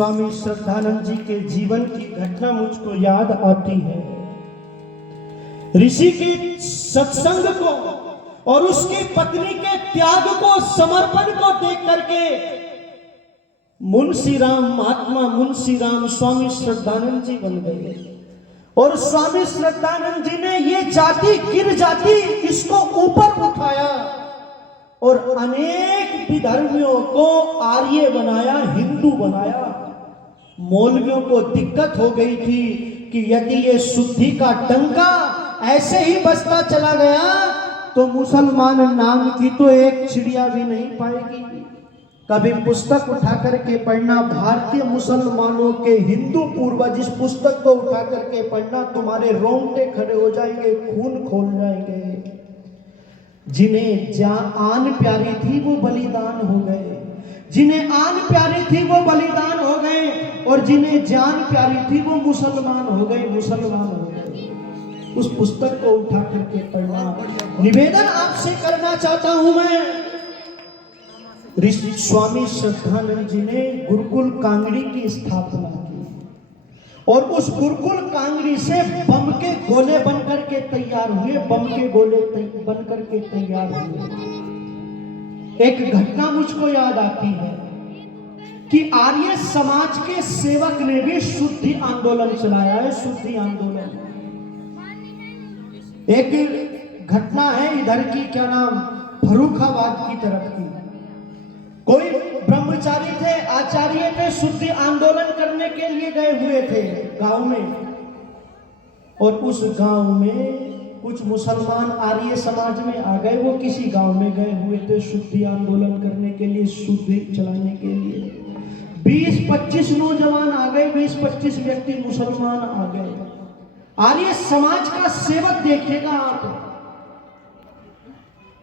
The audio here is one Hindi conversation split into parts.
स्वामी श्रद्धानंद जी के जीवन की घटना मुझको याद आती है। ऋषि के सत्संग को और उसकी पत्नी के त्याग को, समर्पण को देख करके मुंशी राम, महात्मा मुंशी राम स्वामी श्रद्धानंद जी बन गए। और स्वामी श्रद्धानंद जी ने ये जाति, गिर जाति, इसको ऊपर उठाया और अनेक विधर्मियों को आर्य बनाया, हिंदू बनाया। मौलवियों को दिक्कत हो गई थी कि यदि ये शुद्धि का डंका ऐसे ही बजता चला गया तो मुसलमान नाम की तो एक चिड़िया भी नहीं पाएगी। कभी पुस्तक उठा करके पढ़ना, भारतीय मुसलमानों के हिंदू पूर्वज, इस पुस्तक को उठा करके पढ़ना, तुम्हारे रोंगटे खड़े हो जाएंगे, खून खोल जाएंगे। जिन्हें आन प्यारी थी वो बलिदान हो गए, जिन्हें आन प्यारी थी वो बलिदान हो गए, और जिन्हें जान प्यारी थी वो मुसलमान हो गए, मुसलमान हो गए। उस पुस्तक को उठा करके पढ़ना। निवेदन आपसे करना चाहता हूं मैं, ऋषि स्वामी श्रद्धानंद जी ने गुरुकुल कांगड़ी की स्थापना की और उस गुरुकुल कांगड़ी से बम के गोले बनकर के तैयार हुए, बम के गोले बनकर के तैयार हुए। एक घटना मुझको याद आती है कि आर्य समाज के सेवक ने भी शुद्धि आंदोलन चलाया है, शुद्धि आंदोलन। एक घटना है इधर की, क्या नाम, फर्रुखाबाद की तरफ की। कोई ब्रह्मचारी थे, आचार्य थे, शुद्धि आंदोलन करने के लिए गए हुए थे गांव में, और उस गांव में कुछ मुसलमान आर्य समाज में आ गए। वो किसी गांव में गए हुए थे शुद्धि आंदोलन करने के लिए, शुद्धि चलाने के लिए। 20-25 नौजवान आ गए, 20-25 व्यक्ति मुसलमान आ गए। आर्य समाज का सेवक देखिएगा आप,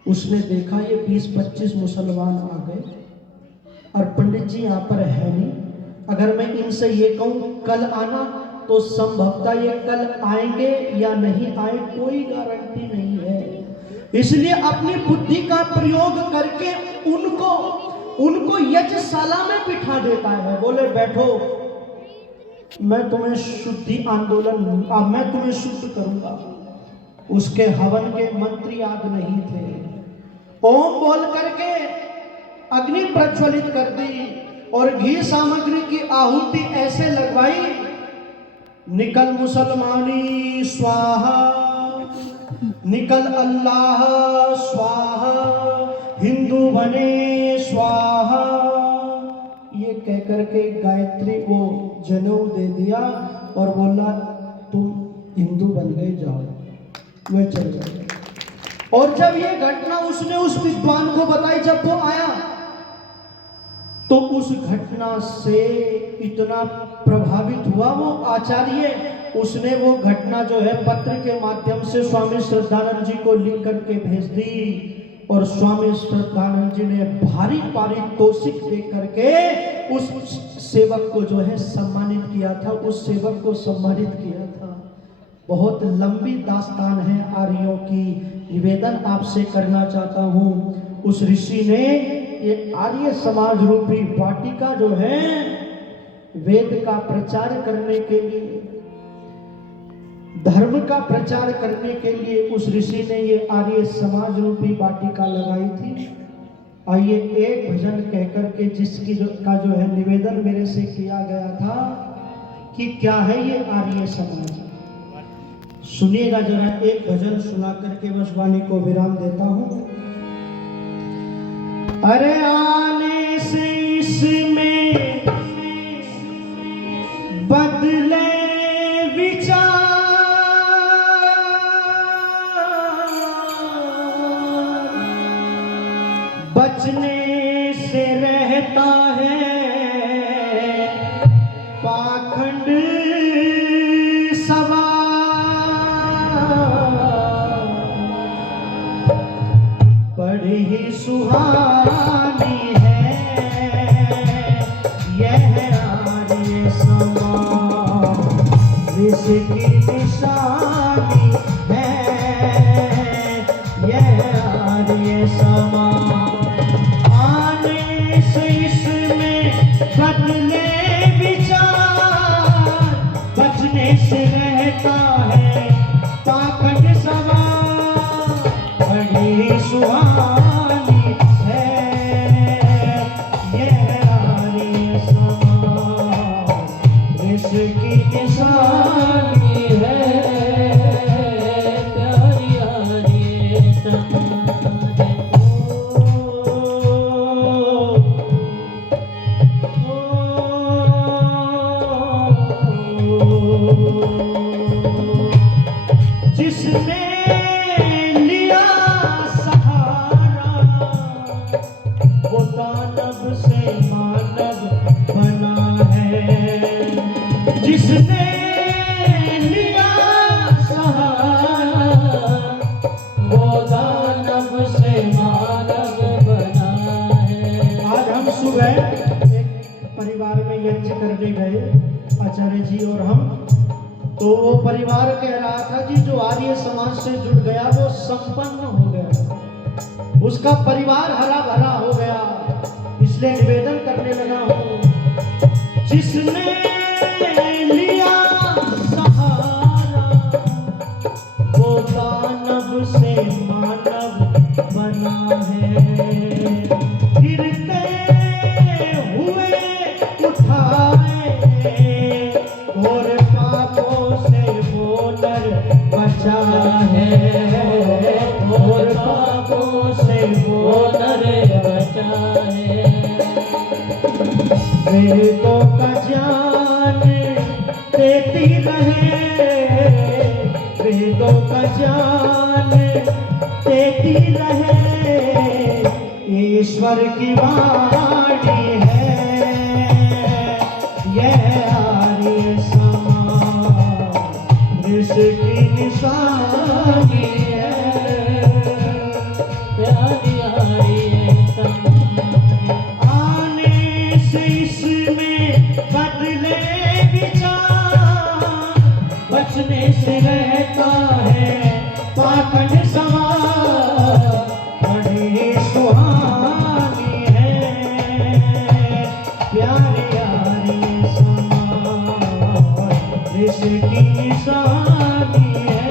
उसने देखा ये 20-25 मुसलमान आ गए और पंडित जी यहाँ पर है नहीं। अगर मैं इनसे ये कहूं कल आना, तो संभवतः ये कल आएंगे या नहीं आए, कोई गारंटी नहीं है। इसलिए अपनी बुद्धि का प्रयोग करके उनको यज्ञशाला में बिठा देता है। बोले बैठो, मैं तुम्हें शुद्धि आंदोलन, मैं तुम्हें शुद्ध करूंगा। उसके हवन के मंत्र याद नहीं थे। ओम बोल करके अग्नि प्रज्वलित कर दी और घी सामग्री की आहुति ऐसे लगवाई, निकल मुसलमानी स्वाहा, निकल अल्लाह स्वाहा, हिंदू बने स्वाहा, ये कह करके गायत्री को जनेऊ दे दिया और बोला तुम हिंदू बन गए, जाओ। वे चल गए। और जब ये घटना उसने उस विद्वान को बताई, जब वो आया तो उस घटना से इतना प्रभावित हुआ वो आचार्य, उसने वो घटना जो है पत्र के माध्यम से स्वामी श्रद्धानंद जी को लिख करके भेज दी। और स्वामी श्रद्धानंद जी ने भारी पारितोषिक दे करके उस सेवक को जो है सम्मानित किया था, उस सेवक को सम्मानित किया था। बहुत लंबी दास्तान है आर्यों की। निवेदन आपसे करना चाहता हूँ, उस ऋषि ने ये आर्य समाज रूपी वाटिका जो है वेद का प्रचार करने के लिए, धर्म का प्रचार करने के लिए उस ऋषि ने ये आर्य समाज रूपी वाटिका लगाई थी। आइए एक भजन कहकर के जिसकी का जो है निवेदन मेरे से किया गया था कि क्या है ये आर्य समाज, सुनिएगा जरा। एक भजन सुना करके बस वाणी को विराम देता हूं। अरे आने से इसमें बदले विचार, बचने से रहता है पाखंड सवार। बड़ी ही सुहानी है यह आर्य समाज, जिसकी निशानी है यह आर्य समाज। आने से इसमें बदले से रहता है पाखंड सवार, बड़ी सुहानी है यह आर्य समाज, इसकी निशानी है प्यारी आर्य समाज। जिसने लिया सहारा वो दानव से मानव बना है, जिसने लिया सहारा वो दानव से मानव बना है। आज हम सुबह एक परिवार में यज्ञ करने गए, आचार्य जी और हम, तो वो परिवार कह रहा था जी जो आर्य समाज से जुड़ गया वो संपन्न हो गया, उसका परिवार हरा भरा हो गया। इसलिए निवेदन करने लगा हूं, जिसने लिया सहारा वो दानव से मानव बना है, गिरते हुए उठाए और पापों से वो नर बचा है, और पापों से वो नर बचा है। वेदों का ज्ञान देती रहे, वेदों का ज्ञान देती रहे, ईश्वर की वाणी है यह आर्य समाज, इसकी निशानी है प्यारी आर्य समाज। आने से इसमें बदले विचार, बचने से रहता है पाखंड समाज, बड़ी सुहानी है प्यारी आर्य समाज, इसकी निशानी है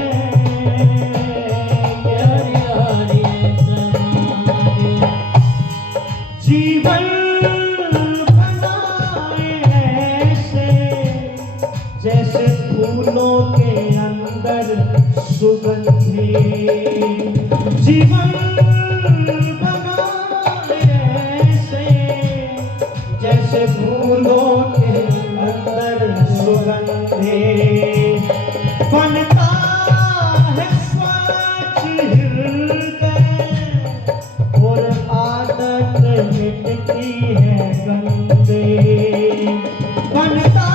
प्यारी आर्य समाज। जीवन बनाए ऐसे जैसे फूलों के अंदर सुगंधी, जीवन बनाए ऐसे जैसे फूलों के अंदर सुगंधी, बनता है स्वच्छ हृदय और आदत मिटती है गंदे, बनता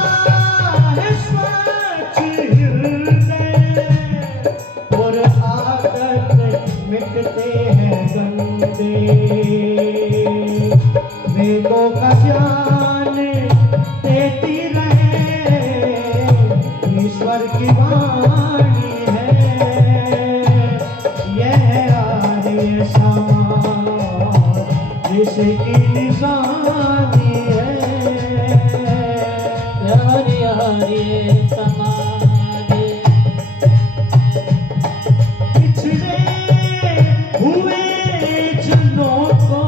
है स्वच्छ हृदय और आदत मिटते हैं गंदे। वेदों का ज्ञान देती रहे, ईश्वर की वाणी है यह आर्य समाज, इसकी निशानी है प्यारी आर्य समाज। पिछड़े हुए जनों को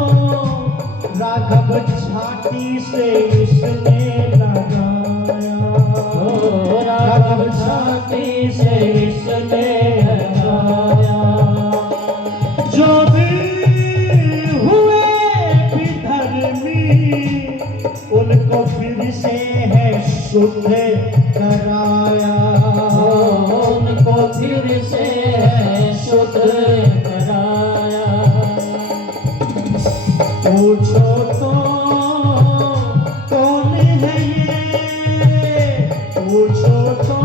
राघव छाती से उसने लगाया, राघव छाती से इसने लगाया, जो भी हुए विधर्मी उनको फिर से है शुद्ध कराया, उनको फिर से है शुद्ध कराया। पूछो तो कौन है ये, पूछो तो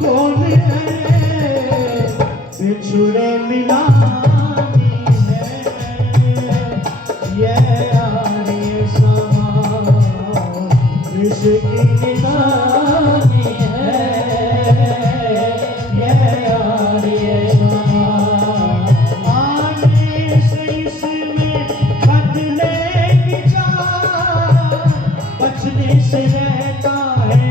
कौन है ये, बिछुड़े मिलानी है यह आर्य समाज, इसकी निशानी है यह आर्य समाज। आने से इसमें बदले विचार, बचने से रहता है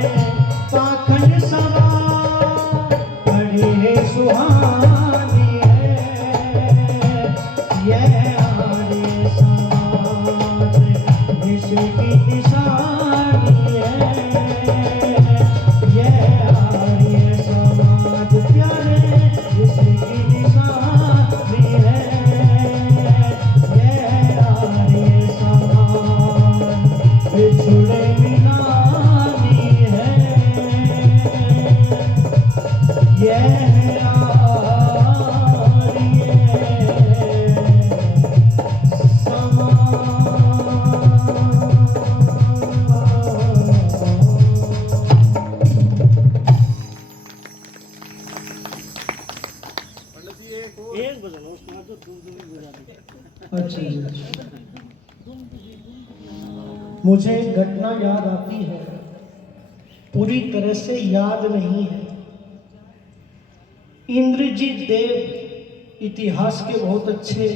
निशानी है, ये आर्य समाज प्यारे इसकी निशानी है, ये आर्य समाज बिछड़े मिलानी है, ये अच्छा जी, मुझे एक घटना याद आती है, पूरी तरह से याद नहीं है। इंद्रजीत देव इतिहास के बहुत अच्छे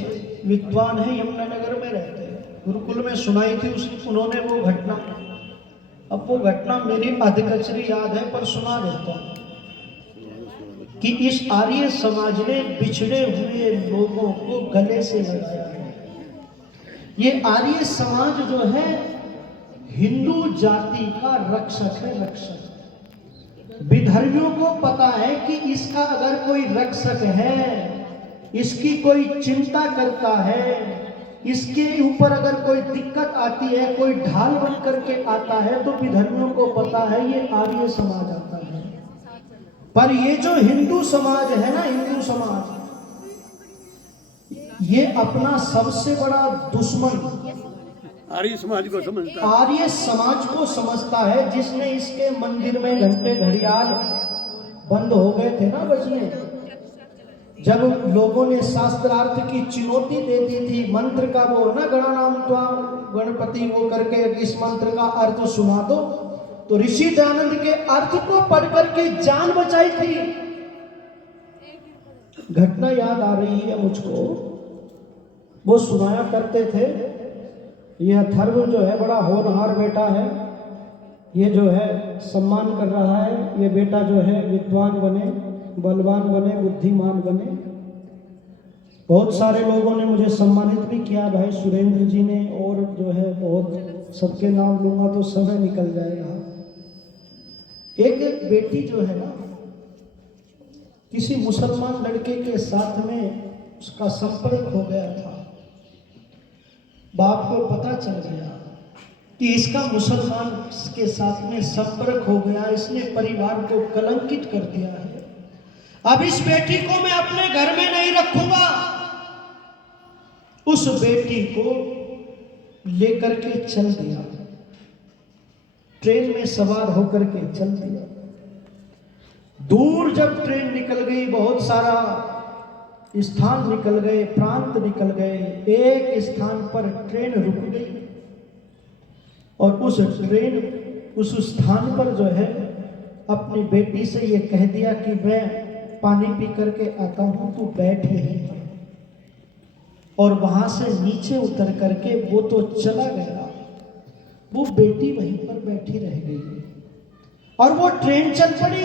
विद्वान हैं, यमुनानगर में रहते हैं। गुरुकुल में सुनाई थी उन्होंने वो घटना। अब वो घटना मेरी अधकचरी याद है, पर सुना देता हूँ कि इस आर्य समाज ने बिछड़े हुए लोगों को गले से लगाया है। ये आर्य समाज जो है हिंदू जाति का रक्षक है, रक्षक। विधर्मियों को पता है कि इसका अगर कोई रक्षक है, इसकी कोई चिंता करता है, इसके ऊपर अगर कोई दिक्कत आती है, कोई ढाल बन करके आता है, तो विधर्मियों को पता है ये आर्य समाज आता है। पर ये जो हिंदू समाज है ना, हिंदू समाज, ये अपना सबसे बड़ा दुश्मन आर्य समाज को समझता है, आर्य समाज को समझता है, जिसने इसके मंदिर में घंटे घड़ियाल बंद हो गए थे ना बजने, जब लोगों ने शास्त्रार्थ की चुनौती दे दी थी, मंत्र का वो ना गणानाम त्वा गणपति वो करके इस मंत्र का अर्थ सुना दो, तो ऋषि दयानंद के अर्थ को पढ़ करके जान बचाई थी। घटना याद आ रही है मुझको, वो सुनाया करते थे। ये अथर्व जो है बड़ा होनहार बेटा है, ये जो है सम्मान कर रहा है, ये बेटा जो है विद्वान बने, बलवान बने, बुद्धिमान बने। बहुत सारे लोगों ने मुझे सम्मानित भी किया, भाई सुरेंद्र जी ने, और जो है बहुत, सबके नाम लूंगा तो समय निकल जाएगा। एक बेटी जो है ना, किसी मुसलमान लड़के के साथ में उसका संपर्क हो गया था। बाप को पता चल गया कि इसका मुसलमान के साथ में संपर्क हो गया, इसने परिवार को कलंकित कर दिया है। अब इस बेटी को मैं अपने घर में नहीं रखूंगा। उस बेटी को लेकर के चल दिया, ट्रेन में सवार होकर के चल दिया। दूर जब ट्रेन निकल गई, बहुत सारा स्थान निकल गए, प्रांत निकल गए, एक स्थान पर ट्रेन रुक गई और उस स्थान पर जो है अपनी बेटी से ये कह दिया कि मैं पानी पी करके आता हूं, तू बैठ यहीं पर। और वहां से नीचे उतर करके वो तो चला गया, वो बेटी वहीं पर बैठी रह गई और वो ट्रेन चल पड़ी।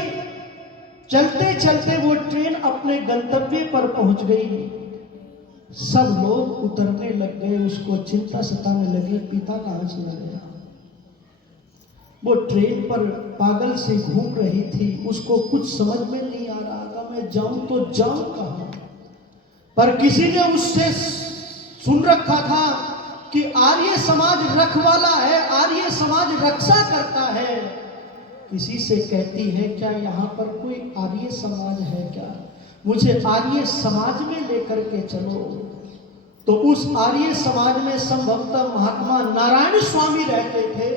चलते चलते वो ट्रेन अपने गंतव्य पर पहुंच गई। सब लोग उतरने लग गए, उसको चिंता सताने लगी, पिता कहां चला गया। वो ट्रेन पर पागल से घूम रही थी, उसको कुछ समझ में नहीं आ रहा था, मैं जाऊं तो जाऊं कहां। पर किसी ने उससे सुन रखा था कि आर्य समाज रखवाला है, आर्य समाज रक्षा करता है। किसी से कहती है क्या यहाँ पर कोई आर्य समाज है क्या, मुझे आर्य समाज में लेकर के चलो। तो उस आर्य समाज में संभवतः महात्मा नारायण स्वामी रहते थे।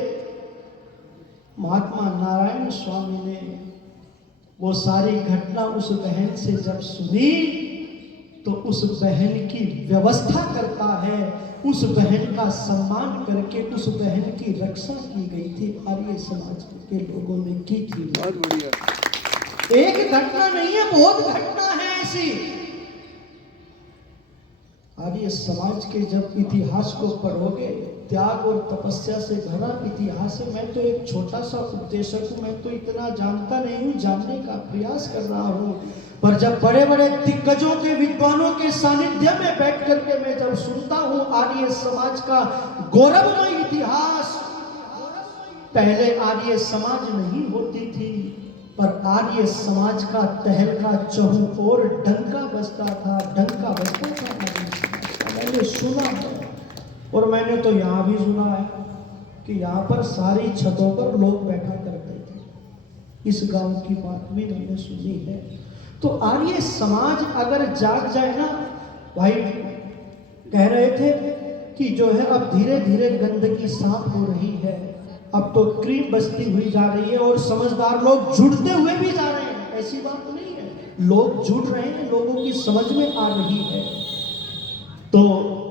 महात्मा नारायण स्वामी ने वो सारी घटना उस बहन से जब सुनी, तो उस बहन की व्यवस्था करता है, उस बहन का सम्मान करके उस बहन की रक्षा की गई थी, आर्य समाज के लोगों ने की थी। बहुत बढ़िया। एक घटना नहीं है, बहुत घटना है ऐसी। आर्य समाज के जब इतिहास को पढ़ोगे, त्याग और तपस्या से भरा इतिहास है। मैं तो एक छोटा सा उपदेशक हूँ, मैं तो इतना जानता नहीं हूँ, जानने का प्रयास कर रहा हूँ। पर जब बड़े बड़े दिग्गजों के विद्वानों के सानिध्य में बैठ करके मैं जब सुनता हूँ आर्य समाज का गौरवमय इतिहास, पहले आर्य समाज नहीं होती थी, पर आर्य समाज का तहलका चहु और डंका बजता था, डंका बजता था आर्य समाज का। मैंने सुना है, और मैंने तो यहाँ भी सुना है कि यहाँ पर सारी छतों पर लोग बैठा करते थे। इस गांव की बात भी मैंने सुनी है। तो आर्य समाज अगर जाग जाए ना भाई, कह रहे थे कि जो है अब धीरे धीरे गंदगी साफ हो रही है, अब तो क्रीम बस्ती हुई जा रही है और समझदार लोग जुड़ते हुए भी जा रहे हैं। ऐसी बात नहीं है, लोग जुड़ रहे हैं, लोगों की समझ में आ रही है। तो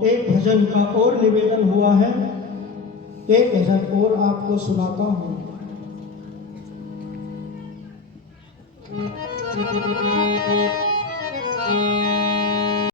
एक भजन का और निवेदन हुआ है, एक भजन और आपको सुनाता हूं।